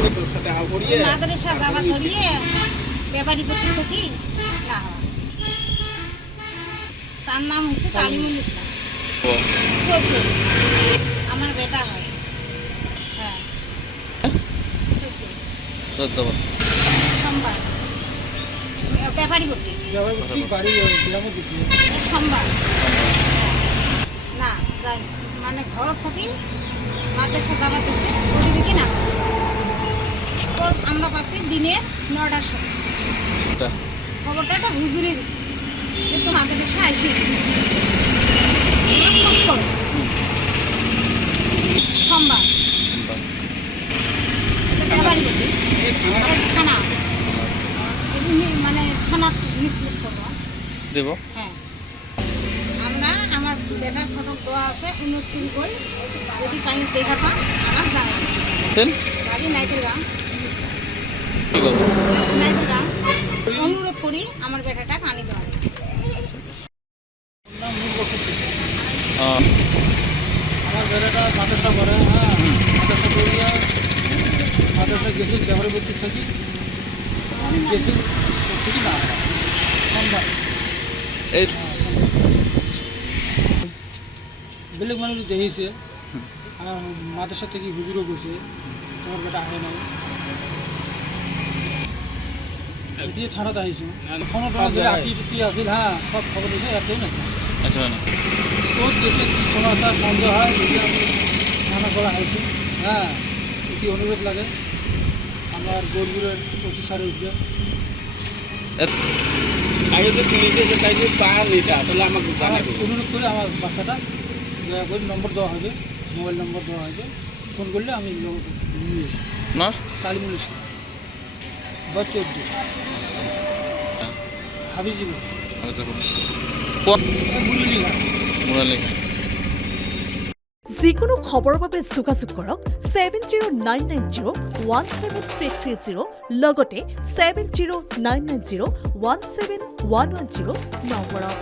মাদ্রাসা যাবা ধরিয়ে ব্যাপারী পত্র কি না তার নাম হচ্ছে তালিমুল ইসলাম আমার বেটা হয় হ্যাঁ 14 বছর সোমবার ব্যাপারী পত্র সোমবার না যাই মানে ঘর থাকি মাদ্রাসা যাবা দিচ্ছে করিবি কি না আমরা পাচ্ছি দিনের 9টার সময় খবরটা একটা হুজুরে দিচ্ছি কিন্তু মাদ্রাসা আইসি খোঁজ করো সোমবার থানা মানে থানা মিসলিপ করবো দেব হ্যাঁ আমরা আমার বেটার ফটো দেওয়া আছে উন্নত করি যদি কাহিনী দেখা পান আমার জানাবেন বাড়ি নাইতের গাঁ নাইতের গাঁ অনুরোধ করি আমার বেটাটা আনি দেওয়া আমার বেটাটা মাদ্রাসা করে হ্যাঁ মাদ্রাসা করিয়া মাদ্রাসা গেছি ব্যবহারে ভর্তি থাকি আমি গেছি ঠিকই না সোমবার এই বেলেগ মানুষ দেখিছে আর মাদ্রাসা থেকে হুজুরও গেছে তোমার বেটা আহে নাই দিয়ে থানাতে আহিছো ফোন আটি আছিল হ্যাঁ সব খবর দিছে এতই না আচ্ছা না কোর্ট গেছে কি সমাচার সন্দেহ হয় যদি আমি থানা করা হয়েছি হ্যাঁ কি অনুরোধ লাগে আমার গরগুরের প্রসেসারে উঠবে আগে তো পুলিশে যে কাজে পার নিটা তাহলে আমাকে অনুরোধ করে আমার বাচ্চাটা দয়া করে নম্বর দেওয়া হবে মোবাইল নম্বর দেওয়া হবে ফোন করলে আমি নিয়ে এসি না তালিমুল ইসলাম বা 14 হাবিজিব আচ্ছা মুরলী যিকোনো খবৰৰ বাবে যোগাযোগ কৰক 7099017330 লগতে 7099017110 নম্বৰত।